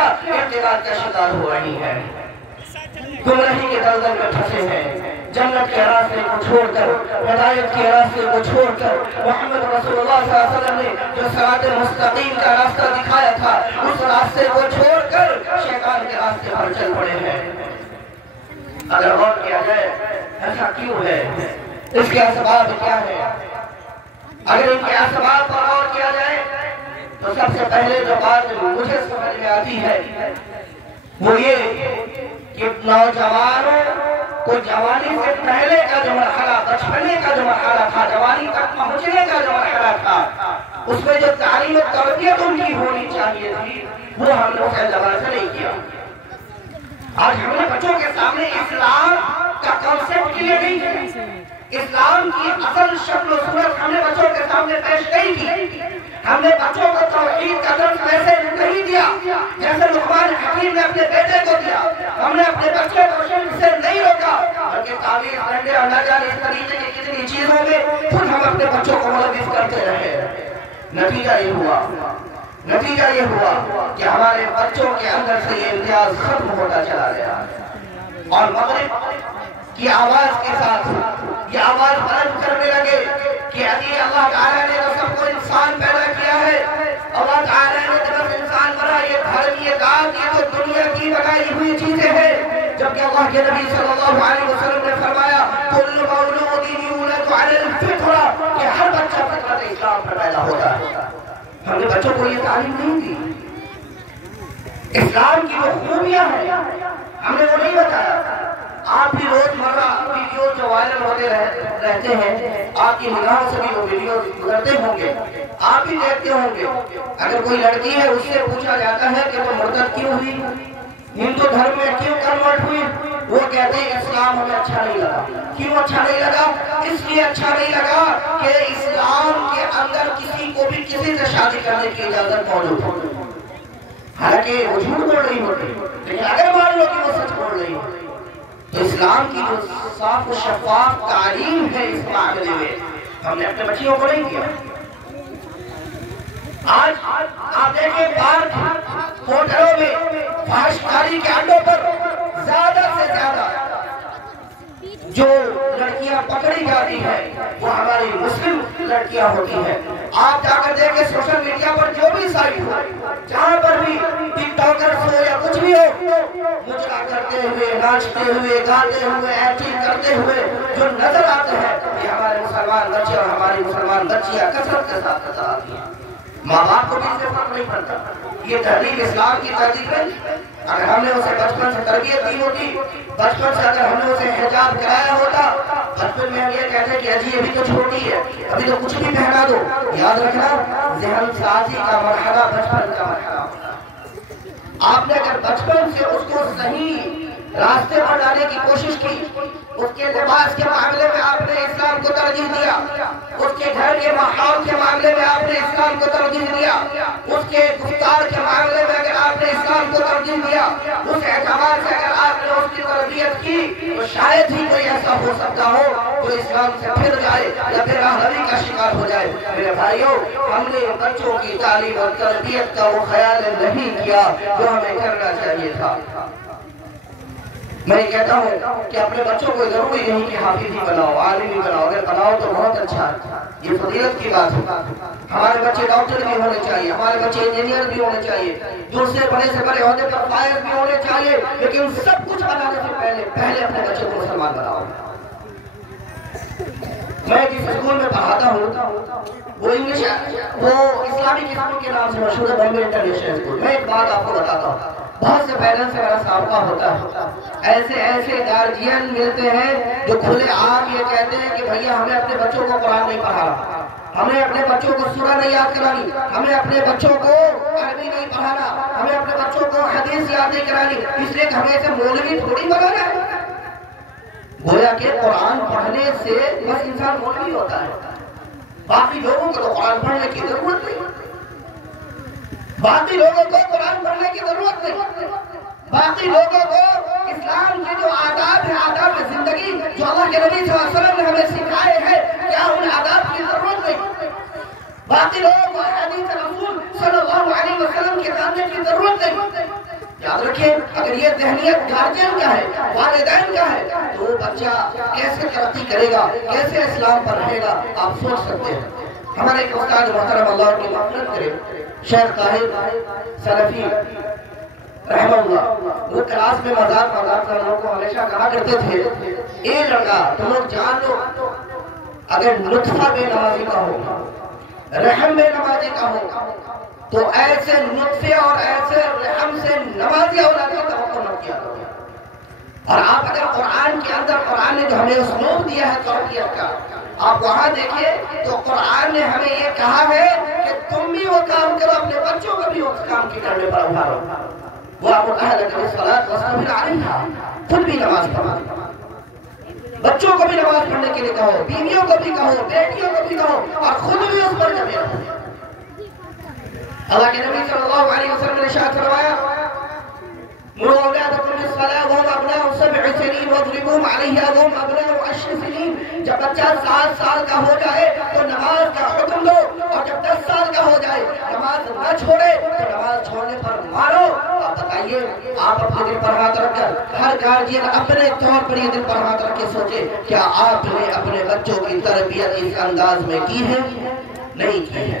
इर्तिकाद का शिकार हो रही है, गुमराही के दलदल में फंसे हैं। जन्नत के रास्ते को छोड़कर, हिदायत के रास्ते को छोड़कर, मोहम्मद रसूलुल्लाह सल्लल्लाहु अलैहि वसल्लम ने जो सिरात मुस्तकीम का रास्ता दिखाया था, उस रास्ते को छोड़कर शैतान के रास्ते पर चल पड़े हैं। अगर गौर किया जाए ऐसा क्यों है, इसके असबाब क्या है? अगर इनके असबाब पर गौर किया जाए तो सबसे पहले जो बात मुझे समझ में आती है वो ये कि नौजवानों को जवानी से पहले का जो मरहला, बचपने का जो मरहला था, जवानी तक पहुंचने का जो मरहला था, उसमें जो तालीम और तरबियत उनकी होनी चाहिए थी, वो हमने उसे जवान से नहीं किया। आज हमने बच्चों के सामने इस्लाम का कॉन्सेप्ट क्लियर नहीं किया, इस्लाम की असल शक्ल और सूरत हमने बच्चों के सामने पेश नहीं की। हमने बच्चों को तौहीद का दर्स वैसे नहीं दिया जैसे लुक़मान हकीम ने अपने बेटे को दिया। हमने अपने बच्चे को शिर्क से नहीं रोका, बल्कि तावीज़, डंडे और न जाने इस तरीके की कितनी चीजों में खुद हम अपने बच्चों को मुलव्विस करते रहे। नतीजा ये हुआ कि हमारे बच्चों के अंदर से ये इम्तियाज खत्म होता चला गया और मगरिब की आवाज के साथ ये आवाज बुलंद करने लगे कि अभी अल्लाह ताला ने तो सबको इंसान पैदा किया है, अल्लाह ताला ने तो बस इंसान बना, ये धर्म, ये दान, ये तो दुनिया की बनाई हुई चीजें हैं। जबकि अल्लाह के नबी सल्लल्लाहु अलैहि वसल्लम ने फरमाया कुल्लु मौलूदिन यूलदु अलल फितरा, कि हर बच्चा फितरत इस्लाम पर पैदा होता है। हमने बच्चों को ये तालीम नहीं दी, इस्लाम की वो खूबियां हैं हमने वो नहीं बताया। आप भी रोजमर्रा वीडियो जो वायरल होते रहते हैं, आपकी निगाहों से भी वो वीडियो गुजरते होंगे, आप भी देखते होंगे। अगर कोई लड़की है उससे पूछा जाता है कि वो मुर्तद क्यों हुई, हिंदू धर्म में क्यों कन्वर्ट हुई, वो कहते हैं इस्लाम हमें अच्छा नहीं लगा। क्यों अच्छा नहीं लगा? इसलिए अच्छा नहीं लगा कि इस्लाम के अंदर किसी को भी किसी से शादी करने की इजाजत मौजूद हो। हालांकि वो झूठ बोल रही होती, लेकिन अगर मान लो कि वो सच बोल रही हो तो इस्लाम की जो साफ और शफाफ तालीम है इस मामले में हमने अपने बच्चियों को नहीं दिया। आज आप देखिए पार्क, होटलों में फहशकारी के अड्डों पर ज्यादा से ज्यादा जो लड़कियां पकड़ी जाती है वो हमारी मुस्लिम लड़कियां होती हैं। आप जाकर देखें सोशल मीडिया पर जो भी साइट हो, जहां पर भी टिकटॉकर हो या कुछ भी हो, मुस्कुरा करते हुए, नाचते हुए, गाते हुए, एक्टिंग करते हुए जो नजर आते हैं, ये हमारे मुसलमान बच्चे और हमारी मुसलमान बच्चियां कसरत के साथ नजर आती हैं। माँ बाप को भी इससे फर्क नहीं पड़ता। ये तहरीक इस्लाम की तहरीक है। अगर हमने उसे बचपन से तरबियत दी होती, बचपन से अगर हमने उसे हिजाब कराया होता, बचपन में हम ये कहते कि अजी अभी तो छोटी है, अभी तो कुछ भी पहना दो। याद रखना, ज़हन साजी का मरहला बचपन का मरहला होता है। आपने अगर बचपन से उसको सही रास्ते पर डालने की कोशिश की, उसके लिबास के मामले में आपने इस्लाम को तरजीह दिया, उसके घर के माहौल के मामले में आपने इस्लाम को तरजीह दिया, उसके गुफ्तार के मामले में अगर आपने इस्लाम को तरजीह दिया, उस एतबार से अगर आपने उसकी तरबियत की, तो शायद ही कोई ऐसा हो सकता हो जो इस्लाम से फिर जाए या फिर राहनवी का शिकार हो जाए। मेरे भाइयों, हमने बच्चों की तालीम और तरबियत का वो ख्याल नहीं किया जो हमें करना चाहिए था। मैं कहता हूँ कि अपने बच्चों को जरूरी नहीं कि हाफिज ही बनाओ, आलिम ही बनाओ, अगर बनाओ तो बहुत अच्छा है, ये फजीलत की बात है। हमारे बच्चे डॉक्टर भी होने चाहिए, हमारे बच्चे इंजीनियर भी होने चाहिए, जो उससे बड़े से बड़े ओहदे पर फायज भी होने चाहिए, लेकिन सब कुछ बनाने से पहले अपने बच्चे को मुसलमान बनाओ। मैं जिस स्कूल में पढ़ाता हूँ वो इंग्लिश, वो इस्लामिक स्कूल के नाम से मशहूर है, बॉम्बे इंटरनेशनल स्कूल। मैं एक बात आपको बताता हूँ, बहुत से पेरेंट्स से मेरा सामना होता है, ऐसे गार्जियन मिलते हैं जो खुले आम ये कहते हैं कि भैया हमें अपने बच्चों को कुरान नहीं पढ़ाना, हमें अपने बच्चों को सूरा नहीं याद करानी, हमें अपने बच्चों को अरबी नहीं पढ़ाना, हमें अपने बच्चों को हदीस याद नहीं करानी, इसलिए हमें ऐसे मौलवी थोड़ी बनाना है। गोया के कुरान पढ़ने से बस इंसान मौलवी होता है, बाकी लोगों को तो कुरान पढ़ने की जरूरत नहीं, बाकी लोगों को कुरान पढ़ने की जरूरत नहीं, बाकी लोगों को इस्लाम के जो आदाब है, आदाब की जिंदगी जो अल्लाह के नबी सल्लल्लाहु अलैहि वसल्लम ने हमें सिखाए हैं, क्या उन आदाब की जरूरत नहीं, बाकी लोगों को हदीस रसूल सल्लल्लाहु अलैहि वसल्लम के जानने की जरूरत नहीं। याद रखें, अगर ये ज़हनियत गार्जियन का है, वालिदैन का है, तो वो बच्चा कैसे तरक्की करेगा, कैसे इस्लाम पर रहेगा, आप सोच सकते हैं। हमारे एक उस्ताद मोहतरम अल्लाह की मग़फ़िरत करे, शेख ताहिर सलफी रहमतुल्लाह, वो क्लास में मजाक कर लोगों को हमेशा कहा करते थे, ए लड़का तुम लोग जान लो, अगर नुत्फा बेनमाजी का हो, रहम बेनमाजी का हो, तो ऐसे नुत्फे और ऐसे रहम से नमाजी औलाद की तवक्कुल मत किया करो। और आप अगर कुरान के अंदर, कुरान ने जो हमें उसलूब दिया है तौबीयत का, आप वहां देखिए तो कुरान ने हमें ये कहा है कि तुम भी वो काम करो, अपने बच्चों को भी उस काम के करने पर उभारो। वो आप खुद भी नमाज पढ़ो, बच्चों को भी नमाज पढ़ने के लिए कहो, बीवियों को भी कहो, बेटियों को भी कहो, और खुद भी उस पर जमे रहो। अल्लाह के नबी सल्लल्लाहु अलैहि वसल्लम ने इरशाद फरमाया, मुरू औलादकुम बिस्सलाह वहुम अबनाउ 7 सनीन वज़रिबूहुम अलैहा वहुम अबनाउ 10 सनीन। जब बच्चा 7 साल का हो जाए तो नमाज का हुक्म दो, और जब 10 साल का हो जाए नमाज न छोड़े तो नमाज छोड़ने पर मारो। आप बताइए, आप अपने दिल पर हाथ रखकर, हर गार्जियन अपने तौर पर ये दिल पर हाथ रख के सोचे, क्या आपने अपने बच्चों की तरबियत इस अंदाज में की है? नहीं की है।